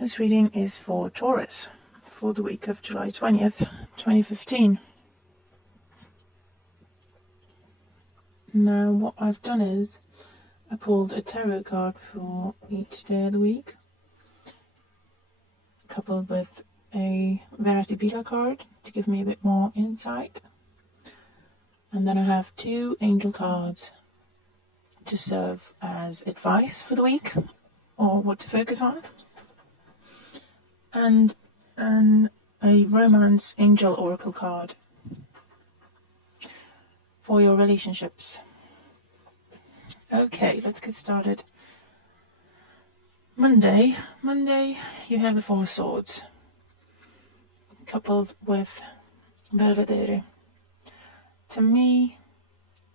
This reading is for Taurus for the week of July 20th, 2015. Now what I've done is I pulled a tarot card for each day of the week, coupled with a Veracipila card to give me a bit more insight. And then I have two angel cards to serve as advice for the week or what to focus on. And a romance angel oracle card for your relationships. Okay, let's get started. Monday, you have the Four of Swords, coupled with Belvedere. To me,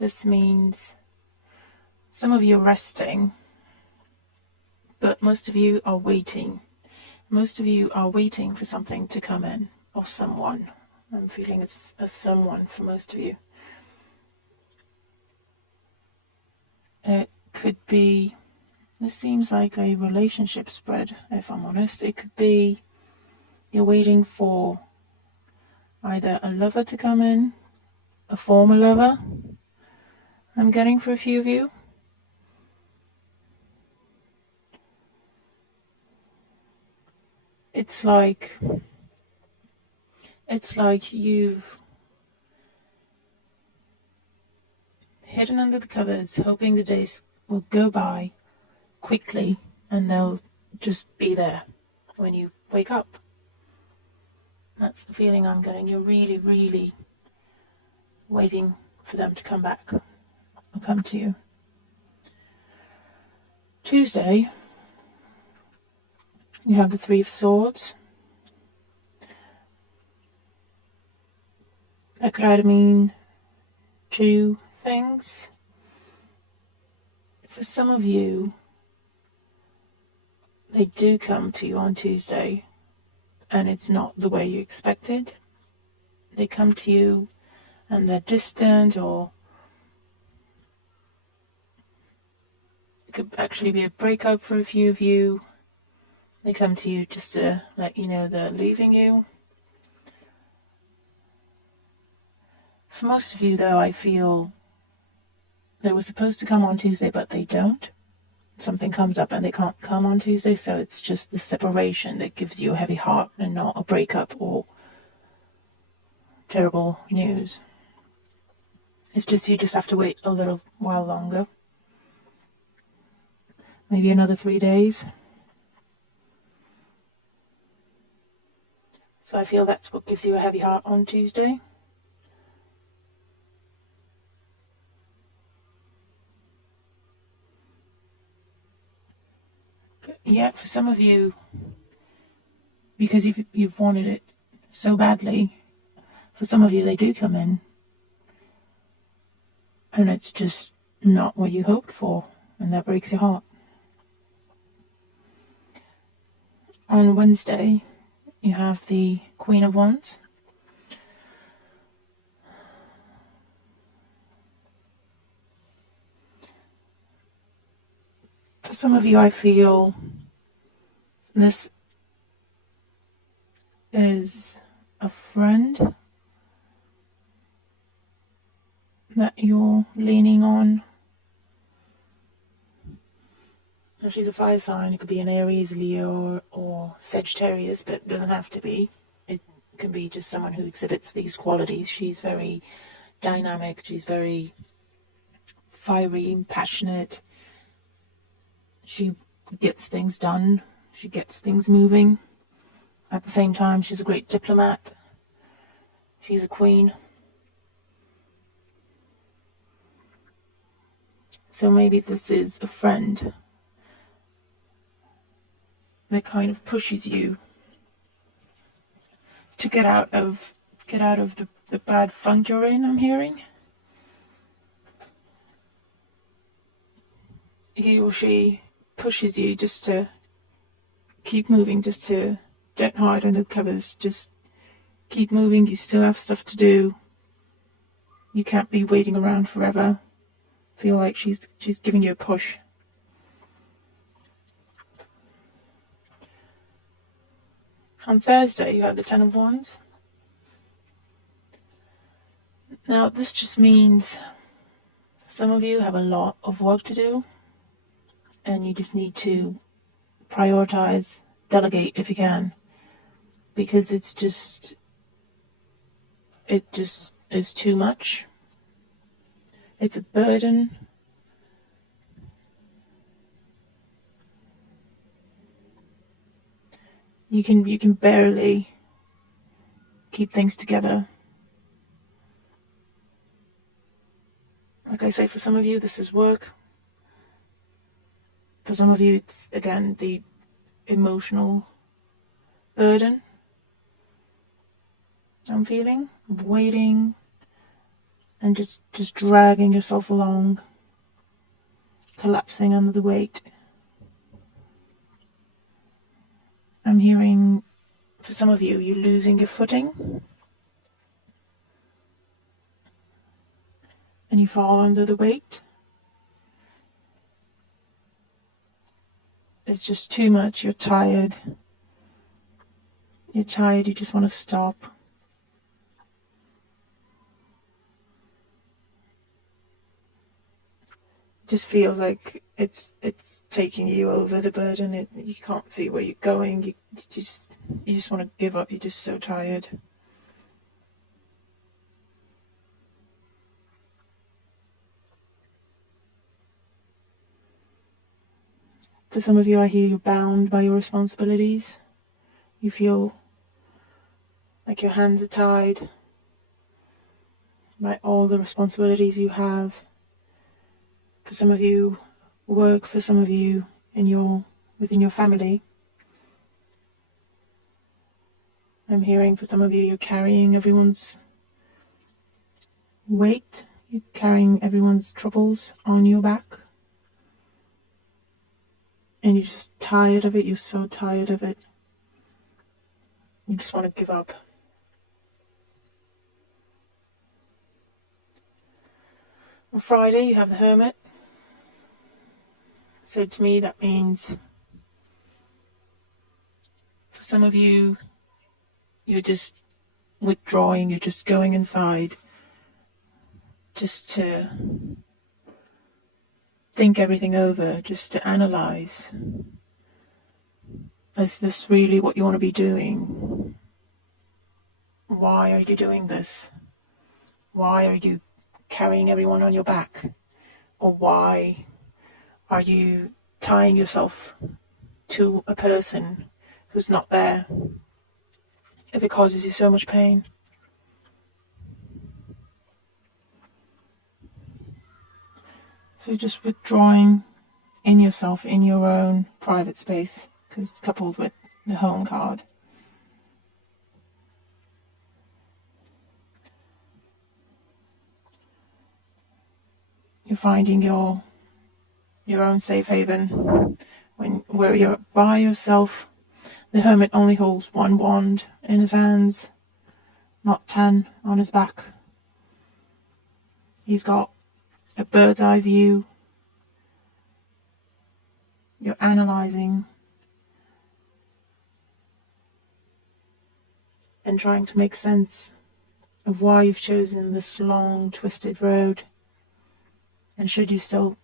this means some of you are resting, but most of you are waiting. Most of you are waiting for something to come in, or someone. I'm feeling it's a someone for most of you. It could be, this seems like a relationship spread, if I'm honest. It could be you're waiting for either a lover to come in, a former lover, I'm getting for a few of you. It's like you've hidden under the covers, hoping the days will go by quickly and they'll just be there when you wake up. That's the feeling I'm getting. You're really, really waiting for them to come back or come to you. Tuesday, you have the Three of Swords. That could either mean two things. For some of you, they do come to you on Tuesday, and it's not the way you expected. They come to you and they're distant, or it could actually be a breakup for a few of you. They come to you just to let you know they're leaving you. For most of you, though, I feel they were supposed to come on Tuesday, but they don't. Something comes up and they can't come on Tuesday, so it's just the separation that gives you a heavy heart and not a breakup or terrible news. It's just you just have to wait a little while longer. Maybe another 3 days. So I feel that's what gives you a heavy heart on Tuesday. But yeah, for some of you, because you've wanted it so badly, for some of you they do come in, and it's just not what you hoped for, and that breaks your heart. On Wednesday, you have the Queen of Wands. For some of you, I feel this is a friend that you're leaning on. Now, she's a fire sign. It could be an Aries, Leo, or Sagittarius, but it doesn't have to be. It can be just someone who exhibits these qualities. She's very dynamic. She's very fiery and passionate. She gets things done. She gets things moving. At the same time, she's a great diplomat. She's a queen. So maybe this is a friend that kind of pushes you to get out of the bad funk you're in, I'm hearing. He or she pushes you just to keep moving, just to get hard under the covers, just keep moving. You still have stuff to do. You can't be waiting around forever. Feel like she's giving you a push. On Thursday, you have the Ten of Wands. Now, this just means some of you have a lot of work to do, and you just need to prioritize, delegate if you can, because it just is too much. It's a burden. You can barely keep things together. Like I say, for some of you, this is work. For some of you, it's, again, the emotional burden I'm feeling, of waiting and just dragging yourself along, collapsing under the weight. I'm hearing, for some of you, you're losing your footing and you fall under the weight. It's just too much. You're tired. You just want to stop. It just feels like it's taking you over, the burden. You can't see where you're going. You just want to give up. You're just so tired. For some of you, I hear you're bound by your responsibilities. You feel like your hands are tied by all the responsibilities you have. For some of you, work. For some of you, within your family. I'm hearing for some of you, you're carrying everyone's weight. You're carrying everyone's troubles on your back. And you're just tired of it. You're so tired of it. You just want to give up. On Friday, you have the Hermit. So to me, that means for some of you, you're just withdrawing. You're just going inside just to think everything over, just to analyze. Is this really what you want to be doing? Why are you doing this? Why are you carrying everyone on your back? Or why are you tying yourself to a person who's not there if it causes you so much pain? So you're just withdrawing in yourself, in your own private space, because it's coupled with the home card. You're finding your own safe haven where you're by yourself. The Hermit only holds one wand in his hands, not 10 on his back. He's got a bird's eye view. You're analysing and trying to make sense of why you've chosen this long, twisted road. And should you still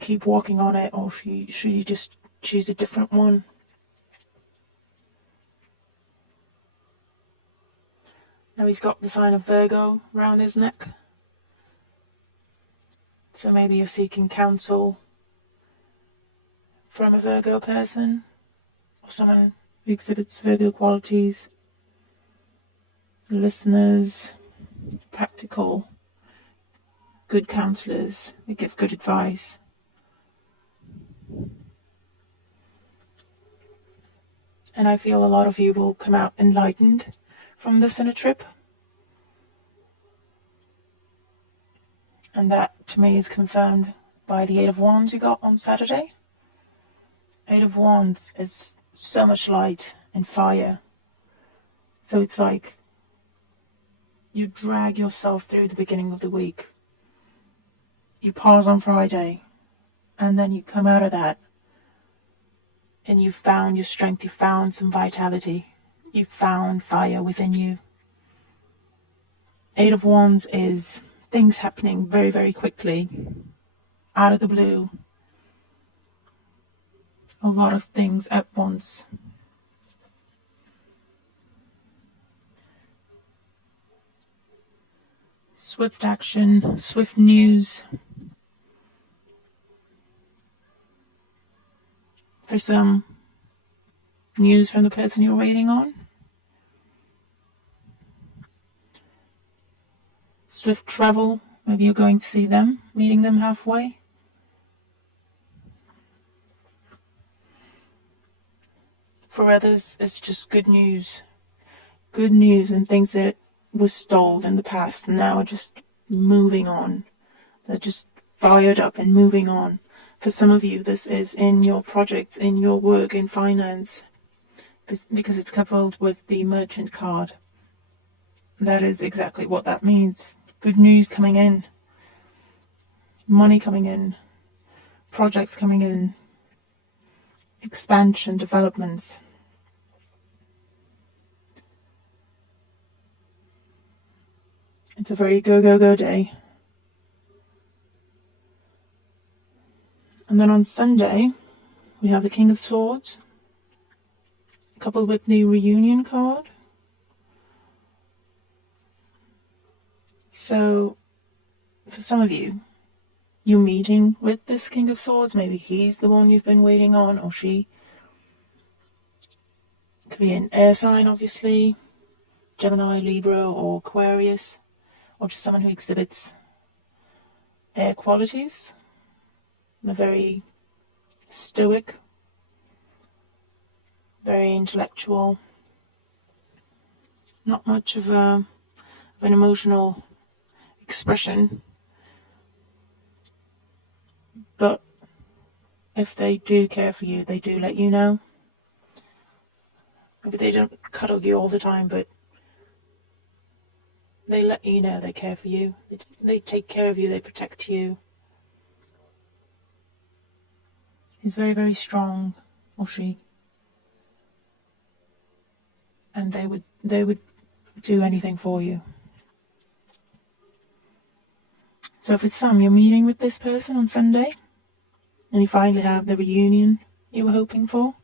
keep walking on it, or should you just choose a different one? Now he's got the sign of Virgo around his neck. So maybe you're seeking counsel from a Virgo person, or someone who exhibits Virgo qualities. Listeners, practical, good counsellors, they give good advice. And I feel a lot of you will come out enlightened from this inner trip. And that, to me, is confirmed by the Eight of Wands you got on Saturday. Eight of Wands is so much light and fire. So it's like you drag yourself through the beginning of the week. You pause on Friday, and then you come out of that, and you've found your strength, you've found some vitality, You've found fire within you. Eight of Wands is things happening very, very quickly, out of the blue. A lot of things at once. Swift action, swift news. For some, news from the person you're waiting on. Swift travel, maybe you're going to see them, meeting them halfway. For others, it's just good news. Good news and things that were stalled in the past now are just moving on. They're just fired up and moving on. For some of you, this is in your projects, in your work, in finance, because it's coupled with the Merchant card. That is exactly what that means. Good news coming in. Money coming in. Projects coming in. Expansion, developments. It's a very go, go, go day. And then on Sunday, we have the King of Swords, coupled with the Reunion card. So, for some of you, you're meeting with this King of Swords. Maybe he's the one you've been waiting on, or she. Could be an air sign, obviously. Gemini, Libra, or Aquarius. Or just someone who exhibits air qualities. They're very stoic, very intellectual, not much of an emotional expression, but if they do care for you, they do let you know. Maybe they don't cuddle you all the time, but they let you know they care for you. They take care of you, they protect you. He's very, very strong, or she. And they would do anything for you. So for some, you're meeting with this person on Sunday, and you finally have the reunion you were hoping for.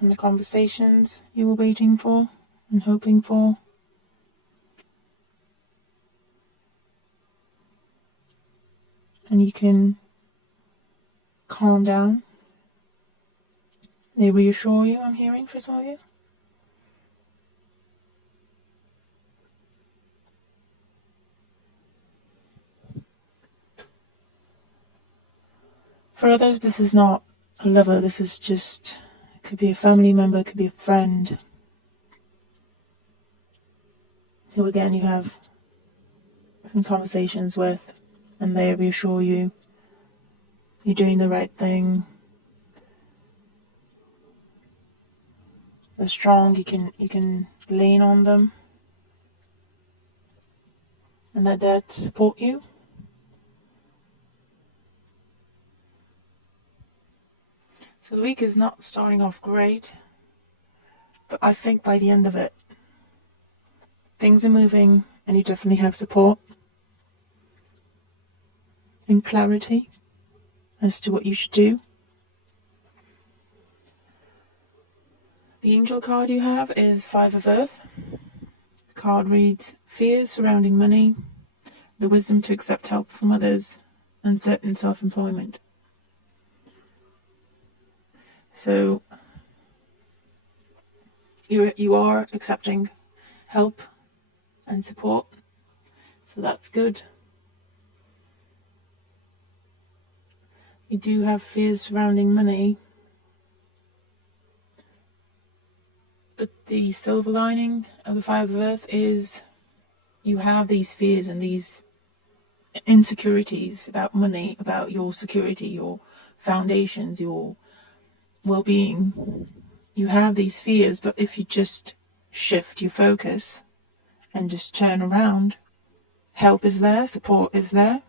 And the conversations you were waiting for and hoping for. And you can calm down. They reassure you, I'm hearing, for some of you. For others, this is not a lover. This is just, it could be a family member, it could be a friend. So again, you have some conversations with, and they reassure you you're doing the right thing. They're strong. You can lean on them, and they're there to support you. So the week is not starting off great, but I think by the end of it, things are moving, and you definitely have support and clarity as to what you should do. The angel card you have is Five of Earth. The card reads, fears surrounding money, the wisdom to accept help from others, and certain self-employment. So you are accepting help and support, so that's good. You do have fears surrounding money, but the silver lining of the Five of Earth is you have these fears and these insecurities about money, about your security, your foundations, your well-being. You have these fears, but if you just shift your focus and just turn around, help is there, support is there.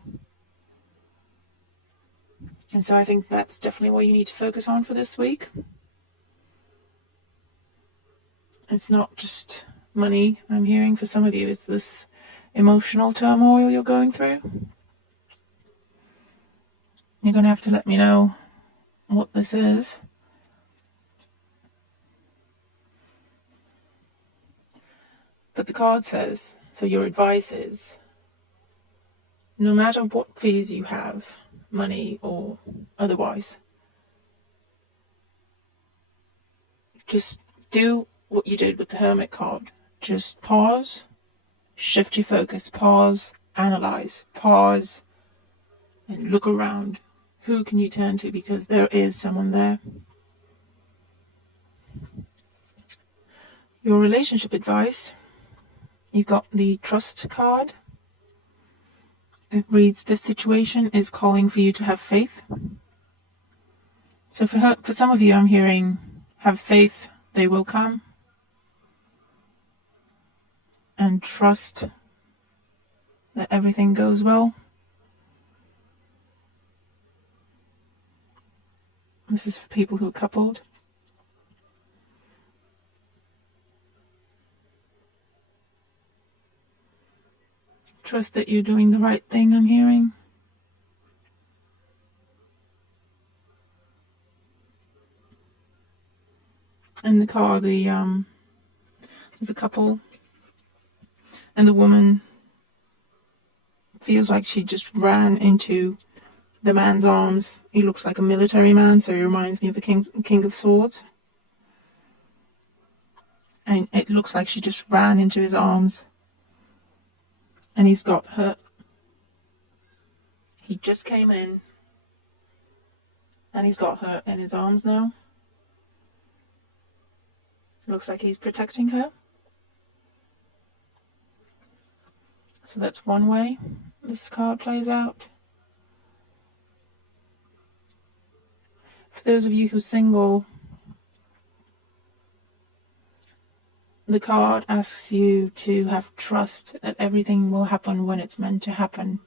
And so I think that's definitely what you need to focus on for this week. It's not just money I'm hearing for some of you. It's this emotional turmoil you're going through. You're going to have to let me know what this is. But the card says, so your advice is, no matter what fears you have, money or otherwise, just do what you did with the Hermit card. Just pause, shift your focus, pause, analyze, pause, and look around. Who can you turn to? Because there is someone there. Your relationship advice, you've got the Trust card. It reads, this situation is calling for you to have faith. So for some of you, I'm hearing, have faith, they will come. And trust that everything goes well. This is for people who are coupled. Trust that you're doing the right thing, I'm hearing. And the card, there's a couple, and the woman feels like she just ran into the man's arms. He looks like a military man, so he reminds me of the King of Swords. And it looks like she just ran into his arms. And he's got her. He just came in. And he's got her in his arms now. It looks like he's protecting her. So that's one way this card plays out. For those of you who are single, the card asks you to have trust that everything will happen when it's meant to happen.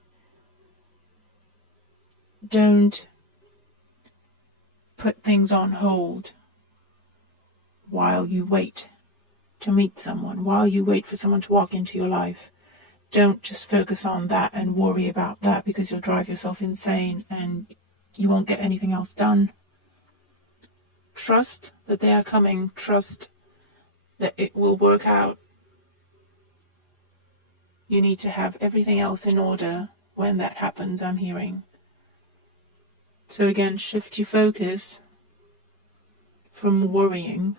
Don't put things on hold while you wait to meet someone, while you wait for someone to walk into your life. Don't just focus on that and worry about that, because you'll drive yourself insane and you won't get anything else done. Trust that they are coming. Trust that it will work out. You need to have everything else in order when that happens, I'm hearing. So again, shift your focus from worrying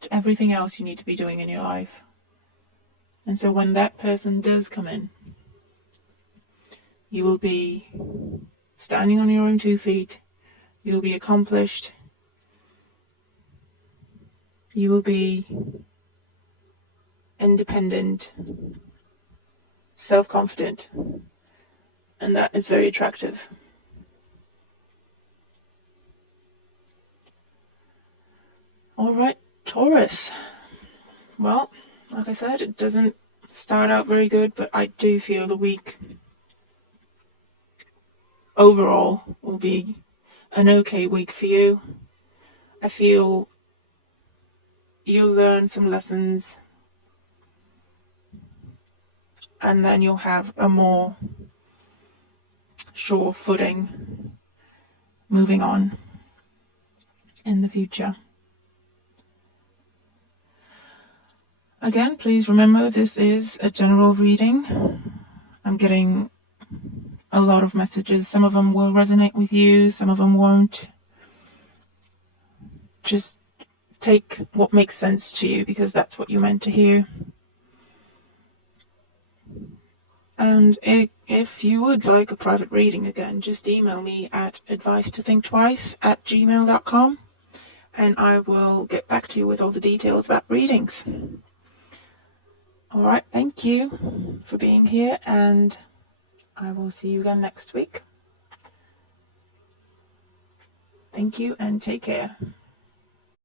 to everything else you need to be doing in your life. And so when that person does come in, you will be standing on your own 2 feet. You will be accomplished. You will be independent, self-confident, and that is very attractive. All right, Taurus. Well, like I said, it doesn't start out very good, but I do feel the week overall will be an okay week for you. I feel you'll learn some lessons, and then you'll have a more sure footing moving on in the future. Again, please remember this is a general reading. I'm getting a lot of messages. Some of them will resonate with you, some of them won't. Just take what makes sense to you, because that's what you're meant to hear. And if you would like a private reading, again, just email me at advice2thinktwice@gmail.com, and I will get back to you with all the details about readings. All right, thank you for being here, and I will see you again next week. Thank you, and take care.